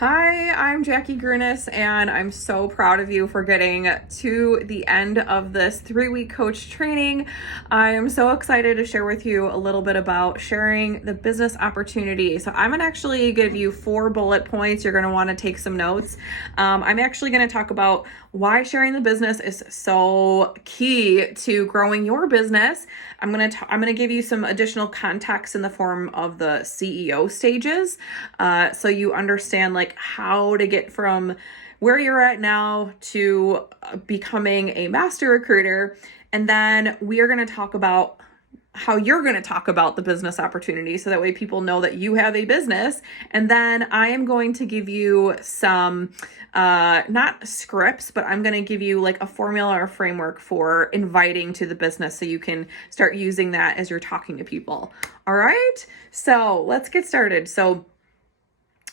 Hi, I'm Jackie Grunis, and I'm so proud of you for getting to the end of this 3-week coach training. I am so excited to share with you a little bit about sharing the business opportunity. So I'm going to actually give you 4 bullet points. You're going to want to take some notes. I'm actually going to talk about why sharing the business is so key to growing your business. I'm going to give you some additional context in the form of the CEO stages, so you understand like how to get from where you're at now to becoming a master recruiter. And then we are going to talk about how you're going to talk about the business opportunity so that way people know that you have a business. And then I am going to give you some not scripts, but I'm going to give you like a formula or framework for inviting to the business so you can start using that as you're talking to people. All right, so let's get started. So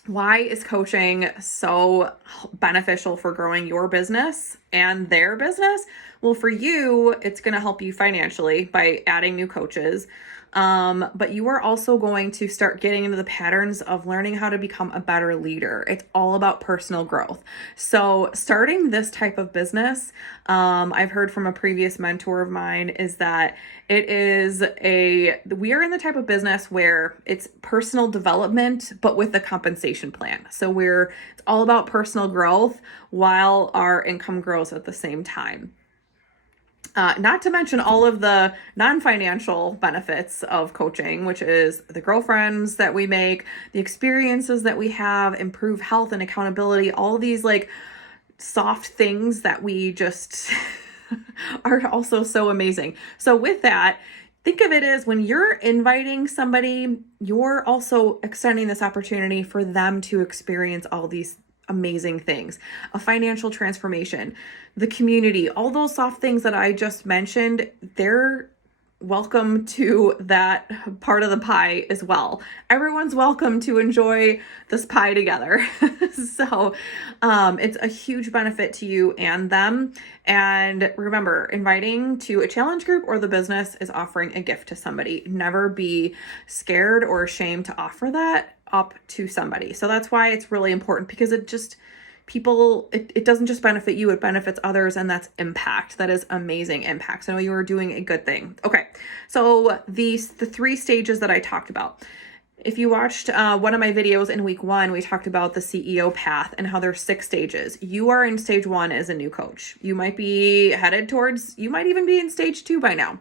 why is coaching so beneficial for growing your business and their business? Well, for you, it's going to help you financially by adding new coaches. But you are also going to start getting into the patterns of learning how to become a better leader. It's all about personal growth. So starting this type of business, I've heard from a previous mentor of mine is that we are in the type of business where it's personal development, but with a compensation plan. So it's all about personal growth while our income grows at the same time. Not to mention all of the non-financial benefits of coaching, which is the girlfriends that we make, the experiences that we have, improve health and accountability, all these like soft things that we just are also so amazing. So with that, think of it as when you're inviting somebody, you're also extending this opportunity for them to experience all these amazing things, a financial transformation, the community, all those soft things that I just mentioned, they're welcome to that part of the pie as well. Everyone's welcome to enjoy this pie together. So it's a huge benefit to you and them. And remember, inviting to a challenge group or the business is offering a gift to somebody. Never be scared or ashamed to offer that up to somebody. So that's why it's really important, because it doesn't just benefit you, it benefits others, and that's impact. That is amazing impact. So you are doing a good thing. Okay, so the 3 stages that I talked about. If you watched one of my videos in week 1, we talked about the CEO path and how there's 6 stages. You are in stage 1 as a new coach. You might even be in stage 2 by now.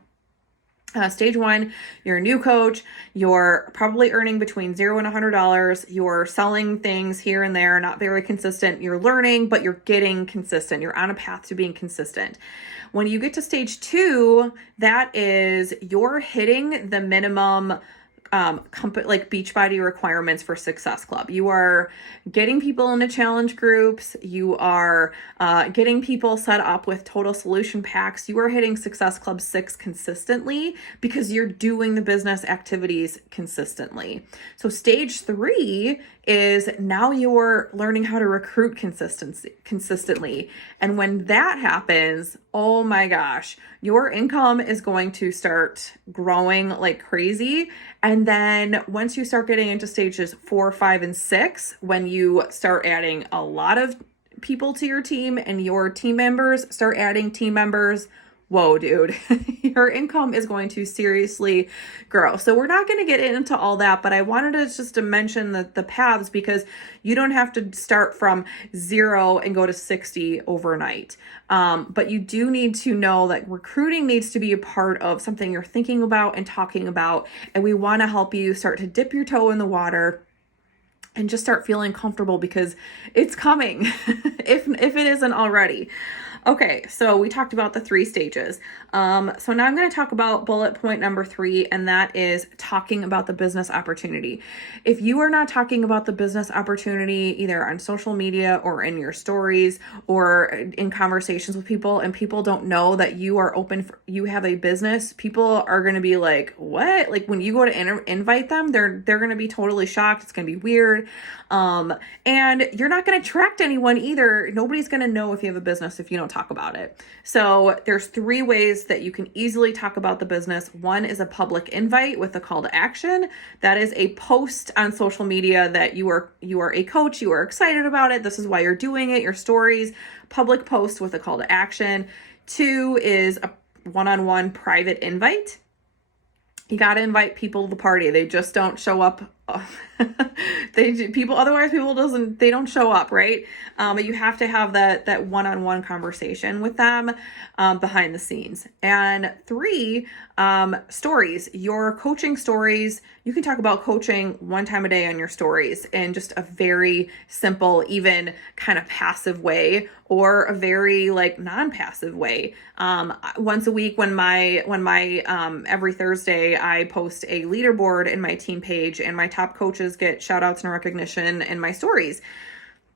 Stage 1, you're a new coach, you're probably earning between $0 and $100, you're selling things here and there, not very consistent, you're learning, but you're getting consistent, you're on a path to being consistent. When you get to stage 2, that is, you're hitting the minimum like Beachbody requirements for Success Club. You are getting people into challenge groups. You are getting people set up with total solution packs. You are hitting Success Club 6 consistently because you're doing the business activities consistently. So stage 3 is now you're learning how to recruit consistently. And when that happens, oh my gosh, your income is going to start growing like crazy. And then once you start getting into stages 4, 5, and 6, when you start adding a lot of people to your team and your team members start adding team members, whoa, dude, your income is going to seriously grow. So we're not going to get into all that, but I wanted to mention the paths, because you don't have to start from 0 and go to 60 overnight. But you do need to know that recruiting needs to be a part of something you're thinking about and talking about. And we want to help you start to dip your toe in the water and just start feeling comfortable, because it's coming if it isn't already. Okay, so we talked about the 3 stages. So now I'm going to talk about bullet point number 3, and that is talking about the business opportunity. If you are not talking about the business opportunity either on social media or in your stories or in conversations with people, and people don't know that you are you have a business, people are going to be like, what? Like when you go to invite them, they're going to be totally shocked. It's going to be weird. And you're not going to attract anyone either. Nobody's going to know if you have a business if you don't talk about it. So there's 3 ways that you can easily talk about the business. One is a public invite with a call to action. That is a post on social media that you are a coach, you are excited about it, this is why you're doing it, your stories, public post with a call to action. 2 is a one-on-one private invite. You got to invite people to the party. They just don't show up. Otherwise people they don't show up, right? But you have to have that one-on-one conversation with them behind the scenes. And 3, stories, your coaching stories. You can talk about coaching one time a day on your stories in just a very simple, even kind of passive way, or a very like non-passive way. Once a week when my every Thursday I post a leaderboard in my team page and my top coaches get shout outs and recognition in my stories.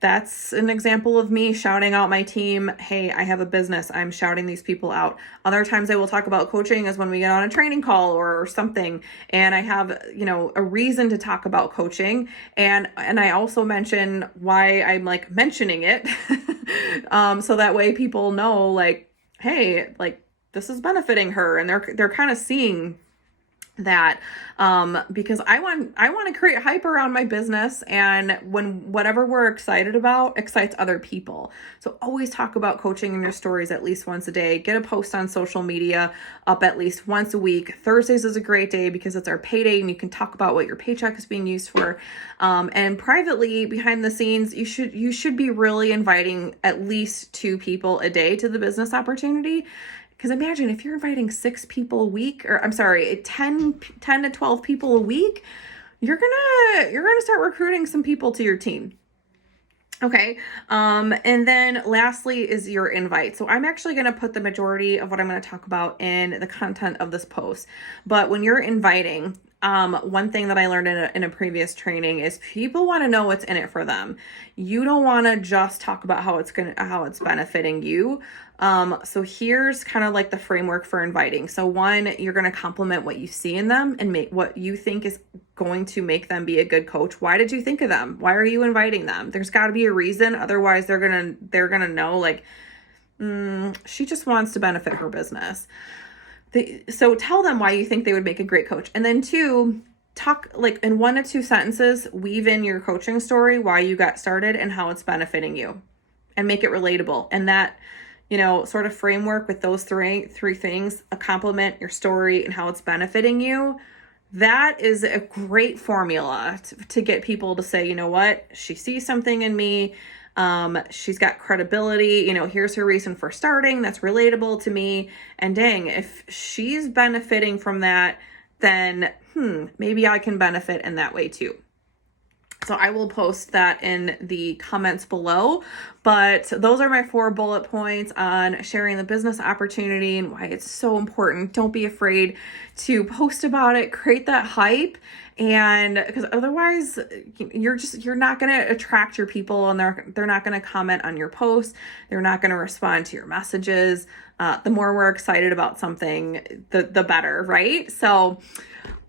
That's an example of me shouting out my team. Hey, I have a business. I'm shouting these people out. Other times I will talk about coaching is when we get on a training call or something, and I have, a reason to talk about coaching. And I also mention why I'm like mentioning it. So that way people know like, hey, like this is benefiting her, and they're kind of seeing that because I want to create hype around my business, and when whatever we're excited about excites other people. So always talk about coaching in your stories at least once a day. Get a post on social media up at least once a week. Thursdays is a great day because it's our payday and you can talk about what your paycheck is being used for. And privately behind the scenes, you should be really inviting at least 2 people a day to the business opportunity. Because imagine if you're inviting 6 people a week, or I'm sorry, 10 to 12 people a week, you're gonna start recruiting some people to your team. Okay. And then lastly is your invite. So I'm actually going to put the majority of what I'm going to talk about in the content of this post. But when you're inviting, one thing that I learned in a previous training is people want to know what's in it for them. You don't want to just talk about how it's benefiting you. So here's kind of like the framework for inviting. So 1, you're going to compliment what you see in them and make what you think is going to make them be a good coach. Why did you think of them? Why are you inviting them? There's got to be a reason. Otherwise they're going to know like, she just wants to benefit her business. So tell them why you think they would make a great coach. And then 2, talk like in 1 to 2 sentences, weave in your coaching story, why you got started and how it's benefiting you, and make it relatable. And that, sort of framework with those three things, a compliment, your story, and how it's benefiting you. That is a great formula to get people to say, you know what, she sees something in me. She's got credibility, here's her reason for starting. That's relatable to me. And dang, if she's benefiting from that, then, maybe I can benefit in that way too. So I will post that in the comments below, but those are my 4 bullet points on sharing the business opportunity and why it's so important. Don't be afraid to post about it, create that hype. And because otherwise you're not going to attract your people, and they're not going to comment on your posts. They're not going to respond to your messages. The more we're excited about something, the better, right? So,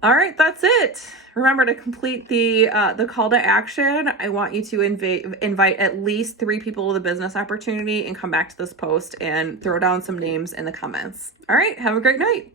all right, that's it. Remember to complete the call to action. I want you to invite at least 3 people to the business opportunity and come back to this post and throw down some names in the comments. All right, have a great night.